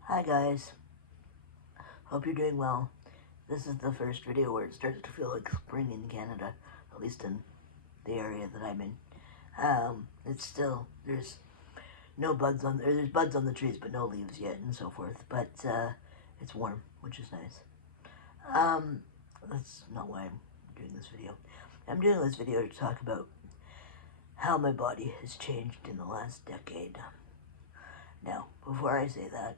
Hi guys, hope you're doing well. This is the first video where it starts to feel like spring in Canada, at least in the area that I'm in. It's still, there's no bugs on, there's buds on the trees but no leaves yet and so forth, but it's warm, which is nice. That's not why I'm doing this video. I'm doing this video to talk about how my body has changed in the last decade. Now, before I say that,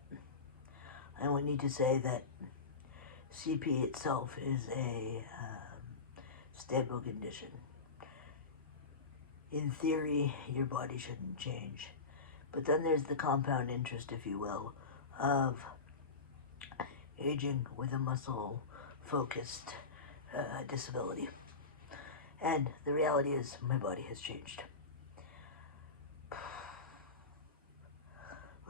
I only need to say that CP itself is a stable condition. In theory, your body shouldn't change. But then there's the compound interest, if you will, of aging with a muscle-focused disability. And the reality is my body has changed.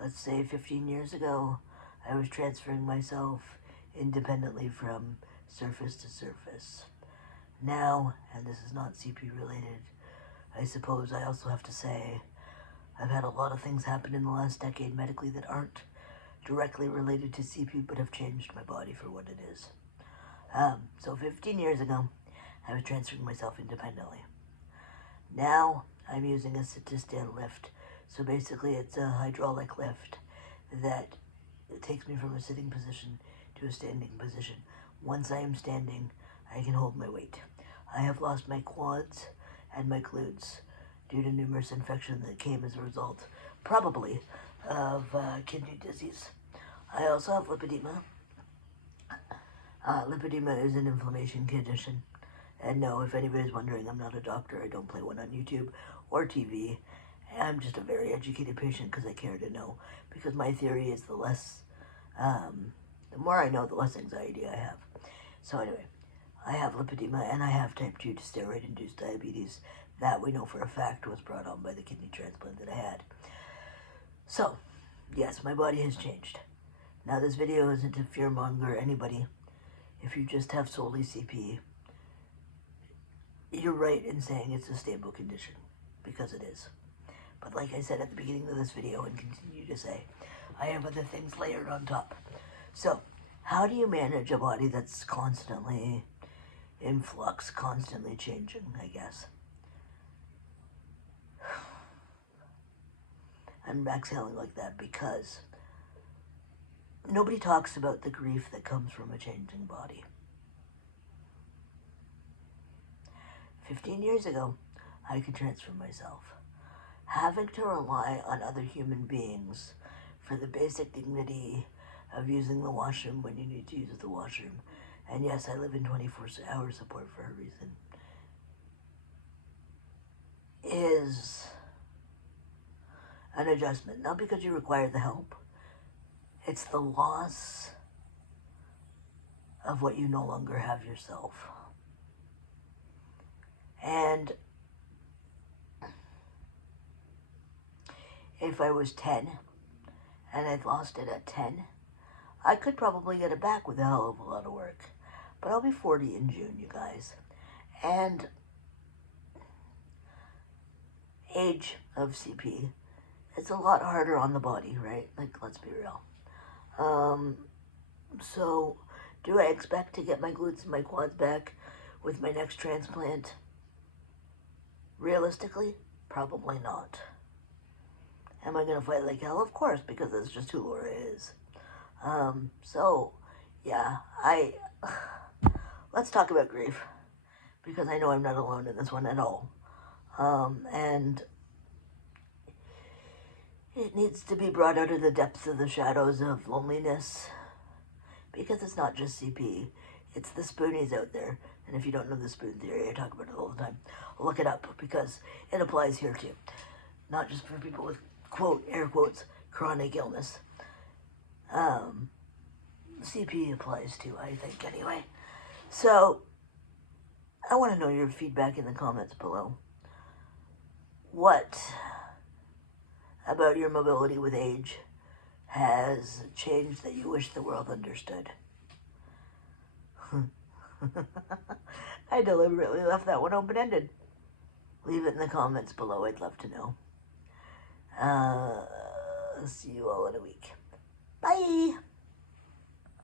Let's say 15 years ago, I was transferring myself independently from surface to surface. Now, and this is not CP related, I suppose I also have to say I've had a lot of things happen in the last decade medically that aren't directly related to CP but have changed my body for what it is. So 15 years ago, I was transferring myself independently. Now, I'm using a sit-to-stand lift. So basically, it's a hydraulic lift that takes me from a sitting position to a standing position. Once I am standing, I can hold my weight. I have lost my quads and my glutes due to numerous infections that came as a result, probably, of kidney disease. I also have lipedema. Lipedema is an inflammation condition. And no, if anybody's wondering, I'm not a doctor. I don't play one on YouTube or TV. I'm just a very educated patient because I care to know. Because my theory is the more I know, the less anxiety I have. So anyway, I have lipedema and I have type 2 steroid-induced diabetes. That we know for a fact was brought on by the kidney transplant that I had. So, yes, my body has changed. Now this video isn't to fearmonger anybody. If you just have solely CP, you're right in saying it's a stable condition, because it is. But like I said at the beginning of this video and continue to say, I have other things layered on top. So, how do you manage a body that's constantly in flux, constantly changing, I guess? I'm exhaling like that because nobody talks about the grief that comes from a changing body. 15 years ago, I could transfer myself. Having to rely on other human beings for the basic dignity of using the washroom when you need to use the washroom. And yes, I live in 24-hour support for a reason. Is an adjustment. Not because you require the help. It's the loss of what you no longer have yourself. And if I was 10 and I'd lost it at 10, I could probably get it back with a hell of a lot of work. But I'll be 40 in June, you guys. And age of CP, it's a lot harder on the body, right? Like, let's be real. So, do I expect to get my glutes and my quads back with my next transplant? Realistically, probably not. Am I going to fight like hell? Of course, because that's just who Laura is. So, yeah, let's talk about grief, because I know I'm not alone in this one at all. And it needs to be brought out of the depths of the shadows of loneliness, because it's not just CP, it's the Spoonies out there. And if you don't know the spoon theory, I talk about it all the time. Look it up, because it applies here too. Not just for people with, quote, air quotes, chronic illness. CP applies too, I think, anyway. So, I want to know your feedback in the comments below. What about your mobility with age has changed that you wish the world understood? I deliberately left that one open-ended. Leave it in the comments below, I'd love to know. I'll see you all in a week. Bye!